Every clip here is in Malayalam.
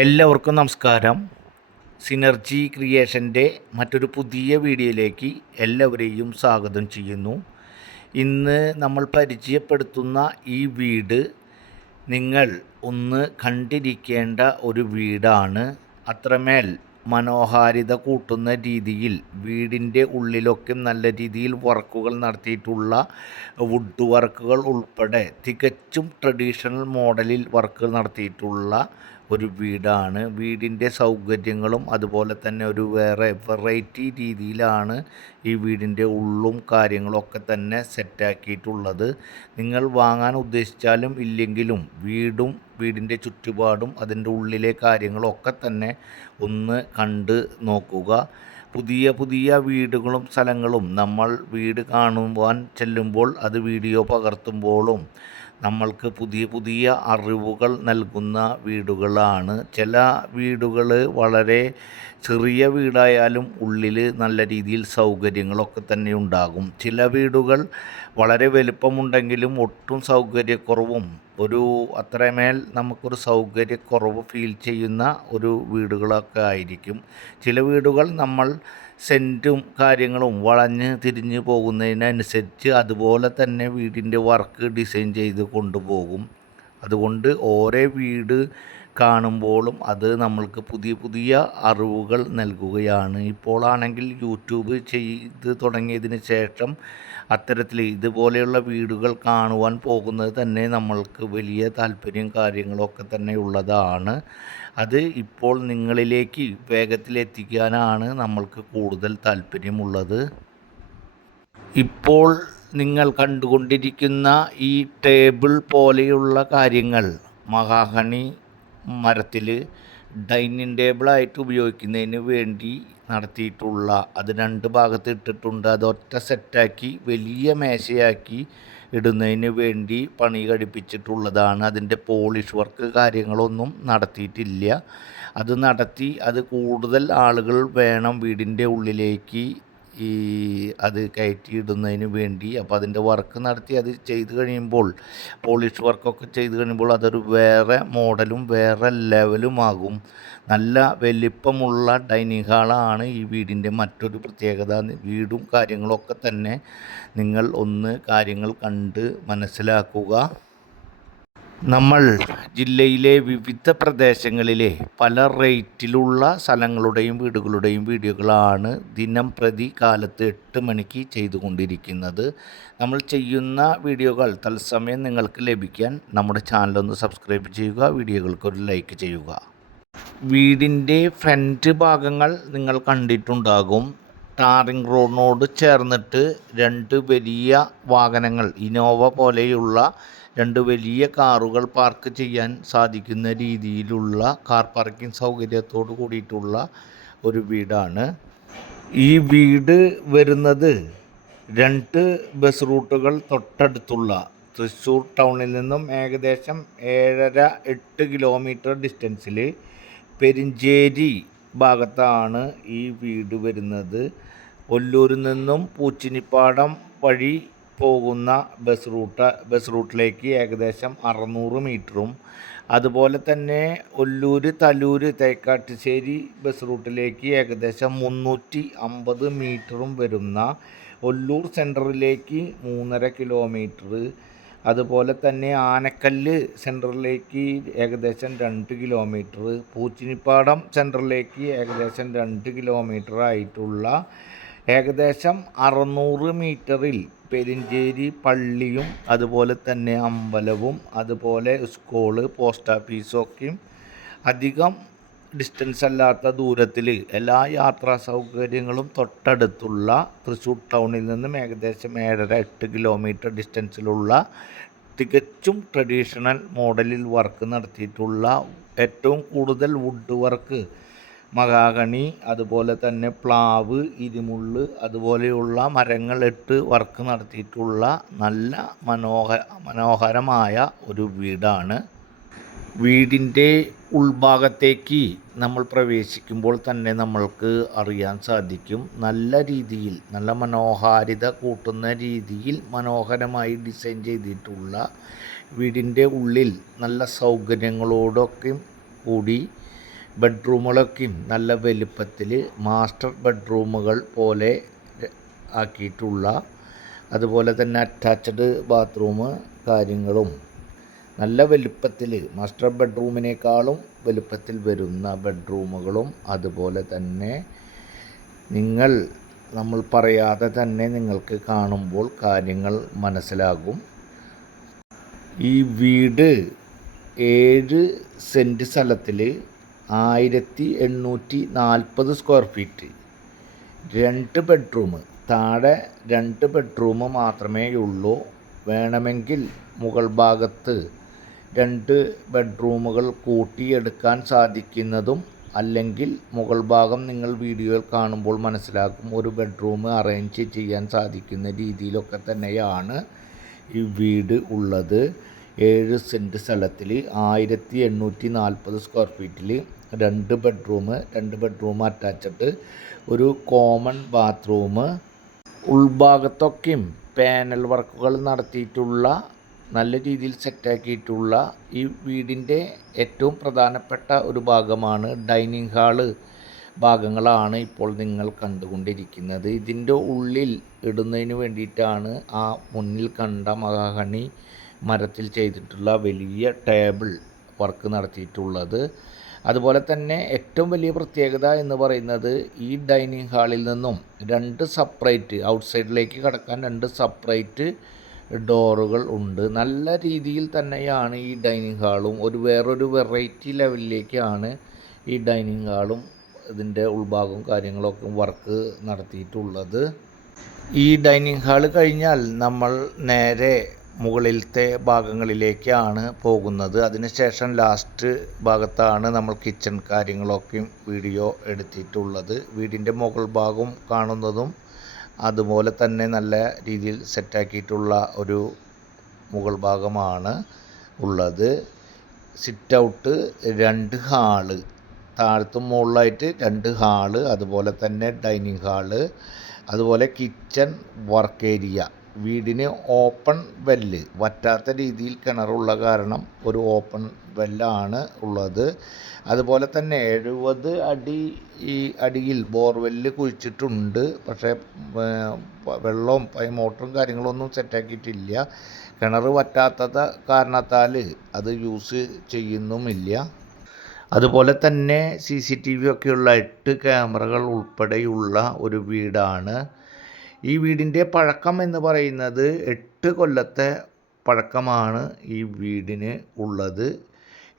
എല്ലാവർക്കും നമസ്കാരം. സിനർജി ക്രിയേഷന്റെ മറ്റൊരു പുതിയ വീഡിയോയിലേക്ക് എല്ലാവരെയും സ്വാഗതം ചെയ്യുന്നു. ഇന്ന് നമ്മൾ പരിചയപ്പെടുത്തുന്ന ഈ വീട് നിങ്ങൾ ഒന്ന് കണ്ടിരിക്കേണ്ട ഒരു വീടാണ്. അത്രമേൽ മനോഹാരിത കൂട്ടുന്ന രീതിയിൽ വീടിന്റെ ഉള്ളിലൊക്കെ നല്ല രീതിയിൽ വർക്കുകൾ നടത്തിയിട്ടുള്ള വുഡ് വർക്കുകൾ ഉൾപ്പെടെ തികച്ചും ട്രഡീഷണൽ മോഡലിൽ വർക്കുകൾ നടത്തിയിട്ടുള്ള ഒരു വീടാണ്. വീടിന്റെ സൗകര്യങ്ങളും അതുപോലെ തന്നെ ഒരു വേറെ വെറൈറ്റി രീതിയിലാണ് ഈ വീടിന്റെ ഉള്ളും കാര്യങ്ങളൊക്കെ തന്നെ സെറ്റാക്കിയിട്ടുള്ളത് നിങ്ങൾ വാങ്ങാൻ ഉദ്ദേശിച്ചാലും ഇല്ലെങ്കിലും വീടും വീടിന്റെ ചുറ്റുപാടും അതിന്റെ ഉള്ളിലെ കാര്യങ്ങളൊക്കെ തന്നെ ഒന്ന് കണ്ട് നോക്കുക. പുതിയ പുതിയ വീടുകളും സ്ഥലങ്ങളും നമ്മൾ വീട് കാണുവാൻ ചെല്ലുമ്പോൾ അത് വീഡിയോ പകർത്തുമ്പോഴും നമ്മൾക്ക് പുതിയ പുതിയ അറിവുകൾ നൽകുന്ന വീടുകളാണ്. ചില വീടുകൾ വളരെ ചെറിയ വീടായാലും ഉള്ളിൽ നല്ല രീതിയിൽ സൗകര്യങ്ങളൊക്കെ തന്നെ ഉണ്ടാകും. ചില വീടുകൾ വളരെ വലുപ്പമുണ്ടെങ്കിലും ഒട്ടും സൗകര്യക്കുറവും ഒരു അത്രമേൽ നമുക്കൊരു സൗകര്യക്കുറവ് ഫീൽ ചെയ്യുന്ന ഒരു വീടുകളൊക്കെ ആയിരിക്കും. ചില വീടുകൾ നമ്മൾ സെന്റും കാര്യങ്ങളും വളഞ്ഞ് തിരിഞ്ഞ് പോകുന്നതിനനുസരിച്ച് അതുപോലെ തന്നെ വീടിന്റെ വർക്ക് ഡിസൈൻ ചെയ്ത് കൊണ്ടുപോകും. അതുകൊണ്ട് ഓരോ വീട് കാണുമ്പോഴും അത് നമ്മൾക്ക് പുതിയ പുതിയ അറിവുകൾ നൽകുകയാണ്. ഇപ്പോഴാണെങ്കിൽ യൂട്യൂബ് ചെയ്ത് തുടങ്ങിയതിന് ശേഷം അത്തരത്തിൽ ഇതുപോലെയുള്ള വീടുകൾ കാണുവാൻ പോകുന്നത് തന്നെ നമ്മൾക്ക് വലിയ താല്പര്യം കാര്യങ്ങളൊക്കെ തന്നെ ഉള്ളതാണ്. അത് ഇപ്പോൾ നിങ്ങളിലേക്ക് വേഗത്തിൽ എത്തിക്കാനാണ് നമ്മൾക്ക് കൂടുതൽ താല്പര്യമുള്ളത്. ഇപ്പോൾ നിങ്ങൾ കണ്ടുകൊണ്ടിരിക്കുന്ന ഈ ടേബിൾ പോലെയുള്ള കാര്യങ്ങൾ മഹാഹണി മരത്തിൽ ഡൈനിങ് ടേബിളായിട്ട് ഉപയോഗിക്കുന്നതിന് വേണ്ടി നടത്തിയിട്ടുള്ള അത് രണ്ട് ഭാഗത്ത് ഇട്ടിട്ടുണ്ട്. അത് ഒറ്റ സെറ്റാക്കി വലിയ മേശയാക്കി ഇടുന്നതിന് വേണ്ടി പണി കടിപ്പിച്ചിട്ടുള്ളതാണ് അതിന്റെ പോളിഷ് വർക്ക് കാര്യങ്ങളൊന്നും നടത്തിയിട്ടില്ല. അത് നടത്തി അത് കൂടുതൽ ആളുകൾ വേണം വീടിന്റെ ഉള്ളിലേക്ക് ഈ അത് കയറ്റിയിടുന്നതിന് വേണ്ടി. അപ്പോൾ അതിന്റെ വർക്ക് നടത്തി അത് ചെയ്ത് കഴിയുമ്പോൾ പോളിഷ് വർക്കൊക്കെ ചെയ്ത് കഴിയുമ്പോൾ അതൊരു വേറെ മോഡലും വേറെ ലെവലുമാകും നല്ല വലിപ്പമുള്ള ഡൈനിങ് ഹാളാണ് ഈ വീടിന്റെ മറ്റൊരു പ്രത്യേകത. വീടും കാര്യങ്ങളൊക്കെ തന്നെ നിങ്ങൾ ഒന്ന് കാര്യങ്ങൾ കണ്ട് മനസ്സിലാക്കുക. നമ്മൾ ജില്ലയിലെ വിവിധ പ്രദേശങ്ങളിലെ പല റേറ്റിലുള്ള സ്ഥലങ്ങളുടെയും വീടുകളുടെയും വീഡിയോകളാണ് ദിനം പ്രതി കാലത്ത് എട്ട് മണിക്ക് ചെയ്തുകൊണ്ടിരിക്കുന്നത്. നമ്മൾ ചെയ്യുന്ന വീഡിയോകൾ തത്സമയം നിങ്ങൾക്ക് ലഭിക്കാൻ നമ്മുടെ ചാനലൊന്ന് സബ്സ്ക്രൈബ് ചെയ്യുക വീഡിയോകൾക്ക് ഒരു ലൈക്ക് ചെയ്യുക. വീടിന്റെ ഫ്രണ്ട് ഭാഗങ്ങൾ നിങ്ങൾ കണ്ടിട്ടുണ്ടാകും. ടാറിംഗ് റോഡിനോട് ചേർന്നിട്ട് രണ്ട് വലിയ വാഹനങ്ങൾ ഇനോവ പോലെയുള്ള രണ്ട് വലിയ കാറുകൾ പാർക്ക് ചെയ്യാൻ സാധിക്കുന്ന രീതിയിലുള്ള കാർ പാർക്കിംഗ് സൗകര്യത്തോട് കൂടിയിട്ടുള്ള ഒരു വീടാണ്. ഈ വീട് വരുന്നത് രണ്ട് ബസ് റൂട്ടുകൾ തൊട്ടടുത്തുള്ള തൃശ്ശൂർ ടൗണിൽ നിന്നും ഏകദേശം ഏഴര എട്ട് കിലോമീറ്റർ ഡിസ്റ്റൻസിൽ പെരിഞ്ചേരി ഭാഗത്താണ് ഈ വീട് വരുന്നത്. ഒല്ലൂരിൽ നിന്നും പൂച്ചിനിപ്പാടം വഴി പോകുന്ന ബസ് റൂട്ട് ബസ് റൂട്ടിലേക്ക് ഏകദേശം അറുന്നൂറ് മീറ്ററും അതുപോലെ തന്നെ ഒല്ലൂർ തലൂർ തേക്കാട്ടുശ്ശേരി ബസ് റൂട്ടിലേക്ക് ഏകദേശം മുന്നൂറ്റി അമ്പത് മീറ്ററും വരുന്ന ഒല്ലൂർ സെന്ററിലേക്ക് മൂന്നര കിലോമീറ്റർ അതുപോലെ തന്നെ ആനക്കല്ല് സെന്ററിലേക്ക് ഏകദേശം രണ്ട് കിലോമീറ്റർ പൂച്ചിനിപ്പാടം സെന്ററിലേക്ക് ഏകദേശം രണ്ട് കിലോമീറ്റർ ആയിട്ടുള്ള ഏകദേശം അറുന്നൂറ് മീറ്ററിൽ പെരിഞ്ചേരി പള്ളിയും അതുപോലെ തന്നെ അമ്പലവും അതുപോലെ സ്കൂൾ പോസ്റ്റ് ഓഫീസൊക്കെയും അധികം ഡിസ്റ്റൻസ് അല്ലാത്ത ദൂരത്തിൽ എല്ലാ യാത്രാ സൗകര്യങ്ങളും തൊട്ടടുത്തുള്ള തൃശ്ശൂർ ടൗണിൽ നിന്നും ഏകദേശം ഏഴര എട്ട് കിലോമീറ്റർ ഡിസ്റ്റൻസിലുള്ള തികച്ചും ട്രഡീഷണൽ മോഡലിൽ വർക്ക് നടത്തിയിട്ടുള്ള ഏറ്റവും കൂടുതൽ വുഡ് വർക്ക് മഹാഗണി അതുപോലെ തന്നെ പ്ലാവ് ഇരുമുള്ള് അതുപോലെയുള്ള മരങ്ങൾ ഇട്ട് വർക്ക് നടത്തിയിട്ടുള്ള നല്ല മനോഹ മനോഹരമായ ഒരു വീടാണ്. വീടിന്റെ ഉൾഭാഗത്തേക്ക് നമ്മൾ പ്രവേശിക്കുമ്പോൾ തന്നെ നമ്മൾക്ക് അറിയാൻ സാധിക്കും. നല്ല രീതിയിൽ നല്ല മനോഹാരിത കൂട്ടുന്ന രീതിയിൽ മനോഹരമായി ഡിസൈൻ ചെയ്തിട്ടുള്ള വീടിന്റെ ഉള്ളിൽ നല്ല സൗകര്യങ്ങളോടൊക്കെ കൂടി ബെഡ്റൂമുകളൊക്കെയും നല്ല വലിപ്പത്തിൽ മാസ്റ്റർ ബെഡ്റൂമുകൾ പോലെ ആക്കിയിട്ടുള്ള അതുപോലെ തന്നെ അറ്റാച്ച്ഡ് ബാത്റൂം കാര്യങ്ങളും. നല്ല വലുപ്പത്തിൽ മാസ്റ്റർ ബെഡ്റൂമിനേക്കാളും വലുപ്പത്തിൽ വരുന്ന ബെഡ്റൂമുകളും. അതുപോലെ തന്നെ നിങ്ങൾ നമ്മൾ പറയാതെ തന്നെ നിങ്ങൾക്ക് കാണുമ്പോൾ കാര്യങ്ങൾ മനസ്സിലാകും. ഈ വീട് ഏഴ് സെന്റ് സ്ഥലത്തിൽ ആയിരത്തി എണ്ണൂറ്റി നാൽപ്പത് സ്ക്വയർ ഫീറ്റ് രണ്ട് ബെഡ്റൂം താഴെ രണ്ട് ബെഡ്റൂം മാത്രമേ ഉള്ളൂ. വേണമെങ്കിൽ മുകൾ ഭാഗത്ത് രണ്ട് ബെഡ്റൂമുകൾ കൂട്ടിയെടുക്കാൻ സാധിക്കുന്നതും അല്ലെങ്കിൽ മുകൾ ഭാഗം നിങ്ങൾ വീഡിയോയിൽ കാണുമ്പോൾ മനസ്സിലാക്കും ഒരു ബെഡ്റൂം അറേഞ്ച് ചെയ്യാൻ സാധിക്കുന്ന രീതിയിലൊക്കെ തന്നെയാണ് ഈ വീട് ഉള്ളത്. ഏഴ് സെന്റ് സ്ഥലത്തിൽ ആയിരത്തി എണ്ണൂറ്റി നാൽപ്പത് സ്ക്വയർ ഫീറ്റിൽ രണ്ട് ബെഡ്റൂം രണ്ട് ബെഡ്റൂം അറ്റാച്ചിട്ട് ഒരു കോമൺ ബാത്റൂം ഉൾഭാഗത്തൊക്കെയും പാനൽ വർക്കുകൾ നടത്തിയിട്ടുള്ള നല്ല രീതിയിൽ സെറ്റാക്കിയിട്ടുള്ള ഈ വീടിന്റെ ഏറ്റവും പ്രധാനപ്പെട്ട ഒരു ഭാഗമാണ് ഡൈനിങ് ഹാൾ. ഭാഗങ്ങളാണ് ഇപ്പോൾ നിങ്ങൾ കണ്ടുകൊണ്ടിരിക്കുന്നത്. ഇതിന്റെ ഉള്ളിൽ ഇടുന്നതിന് വേണ്ടിയിട്ടാണ് ആ മുന്നിൽ കണ്ട മഹാഹണി മരത്തിൽ ചെയ്തിട്ടുള്ള വലിയ ടേബിൾ വർക്ക് നടത്തിയിട്ടുള്ളത്. അതുപോലെ തന്നെ ഏറ്റവും വലിയ പ്രത്യേകത എന്ന് പറയുന്നത് ഈ ഡൈനിങ് ഹാളിൽ നിന്നും രണ്ട് സപ്പറേറ്റ് ഔട്ട്സൈഡിലേക്ക് കടക്കാൻ രണ്ട് സപ്പറേറ്റ് ഡോറുകൾ ഉണ്ട്. നല്ല രീതിയിൽ തന്നെയാണ് ഈ ഡൈനിങ് ഹാളും. ഒരു വേറൊരു വെറൈറ്റി ലെവലിലേക്കാണ് ഈ ഡൈനിങ് ഹാളും ഇതിന്റെ ഉൾഭാഗവും കാര്യങ്ങളൊക്കെ വർക്ക് നടത്തിയിട്ടുള്ളത്. ഈ ഡൈനിങ് ഹാൾ കഴിഞ്ഞാൽ നമ്മൾ നേരെ മുകളിലത്തെ ഭാഗങ്ങളിലേക്കാണ് പോകുന്നത്. അതിനുശേഷം ലാസ്റ്റ് ഭാഗത്താണ് നമ്മൾ കിച്ചൺ കാര്യങ്ങളൊക്കെയും വീഡിയോ എടുത്തിട്ടുള്ളത്. വീടിന്റെ മുകൾ ഭാഗം കാണുന്നതും അതുപോലെ തന്നെ നല്ല രീതിയിൽ സെറ്റാക്കിയിട്ടുള്ള ഒരു മുകൾ ഭാഗമാണ് ഉള്ളത്. സിറ്റ് ഔട്ട് രണ്ട് ഹാൾ താഴത്തും മുകളിലായിട്ട് രണ്ട് ഹാൾ അതുപോലെ തന്നെ ഡൈനിങ് ഹാൾ അതുപോലെ കിച്ചൺ വർക്ക് ഏരിയ വീടിന് ഓപ്പൺ വെല്ല് വറ്റാത്ത രീതിയിൽ കിണറുള്ള കാരണം ഒരു ഓപ്പൺ വെല്ലാണ് ഉള്ളത്. അതുപോലെ തന്നെ എഴുപത് അടി ഈ അടിയിൽ ബോർവെല്ല് കുഴിച്ചിട്ടുണ്ട്. പക്ഷേ വെള്ളവും മോട്ടറും കാര്യങ്ങളൊന്നും സെറ്റാക്കിയിട്ടില്ല കിണർ വറ്റാത്തത് കാരണത്താൽ അത് യൂസ് ചെയ്യുന്നുമില്ല. അതുപോലെ തന്നെ സി സി ടി വി ഒക്കെയുള്ള എട്ട് ക്യാമറകൾ ഉൾപ്പെടെയുള്ള ഒരു വീടാണ്. ഈ വീടിന്റെ പഴക്കം എന്ന് പറയുന്നത് എട്ട് കൊല്ലത്തെ പഴക്കമാണ് ഈ വീടിന് ഉള്ളത്.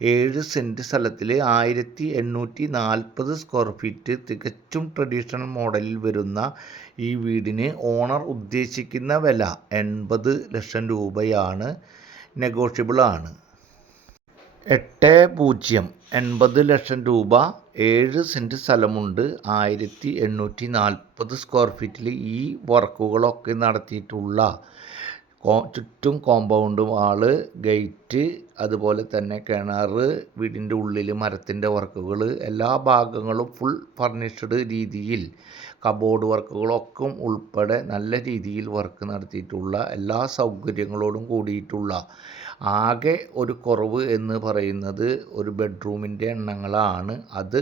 ഏഴ് സെന്റ് സ്ഥലത്തിൽ ആയിരത്തി എണ്ണൂറ്റി നാൽപ്പത് സ്ക്വയർ ഫീറ്റ് തികച്ചും ട്രഡീഷണൽ മോഡലിൽ വരുന്ന ഈ വീടിന് ഓണർ ഉദ്ദേശിക്കുന്ന വില എൺപത് ലക്ഷം രൂപയാണ്. നെഗോഷ്യബിളാണ്. എട്ട് പൂജ്യം എൺപത് ലക്ഷം രൂപ ഏഴ് സെന്റ് സ്ഥലമുണ്ട്. ആയിരത്തി എണ്ണൂറ്റി നാൽപ്പത് സ്ക്വയർ ഫീറ്റിൽ ഈ വർക്കുകളൊക്കെ നടത്തിയിട്ടുള്ള ചുറ്റും കോമ്പൗണ്ട് വാൾ ഗേറ്റ് അതുപോലെ തന്നെ കിണർ വീടിന്റെ ഉള്ളിൽ മരത്തിന്റെ വർക്കുകൾ എല്ലാ ഭാഗങ്ങളും ഫുൾ ഫർണിഷ്ഡ് രീതിയിൽ കബോർഡ് വർക്കുകളൊക്കെ ഉൾപ്പെടെ നല്ല രീതിയിൽ വർക്ക് നടത്തിയിട്ടുള്ള എല്ലാ സൗകര്യങ്ങളോടും കൂടിയിട്ടുള്ള ആകെ ഒരു കുറവ് എന്ന് പറയുന്നത് ഒരു ബെഡ്റൂമിന്റെ എണ്ണങ്ങളാണ്. അത്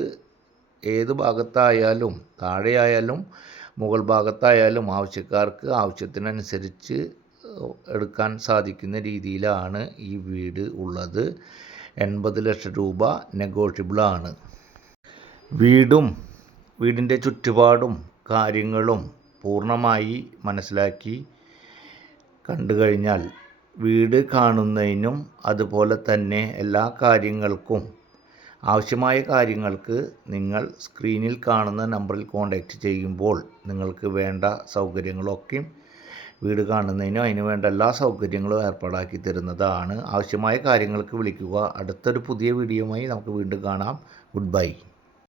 ഏത് ഭാഗത്തായാലും താഴെയായാലും മുകൾ ഭാഗത്തായാലും ആവശ്യക്കാർക്ക് ആവശ്യത്തിനനുസരിച്ച് എടുക്കാൻ സാധിക്കുന്ന രീതിയിലാണ് ഈ വീട് ഉള്ളത്. എൺപത് ലക്ഷം രൂപ നെഗോഷ്യബിളാണ്. വീടും വീടിന്റെ ചുറ്റുപാടും കാര്യങ്ങളും പൂർണമായി മനസ്സിലാക്കി കണ്ടു കഴിഞ്ഞാൽ വീട് കാണുന്നതിനും അതുപോലെ തന്നെ എല്ലാ കാര്യങ്ങൾക്കും ആവശ്യമായ കാര്യങ്ങൾക്ക് നിങ്ങൾ സ്ക്രീനിൽ കാണുന്ന നമ്പറിൽ കോൺടാക്റ്റ് ചെയ്യുമ്പോൾ നിങ്ങൾക്ക് വേണ്ട സൗകര്യങ്ങളൊക്കെയും വീട് കാണുന്നതിനും അതിന് വേണ്ട എല്ലാ സൗകര്യങ്ങളും ഏർപ്പാടാക്കി തരുന്നതാണ്. ആവശ്യമായ കാര്യങ്ങൾക്ക് വിളിക്കുക. അടുത്തൊരു പുതിയ വീഡിയോയുമായി നമുക്ക് വീണ്ടും കാണാം. Good bye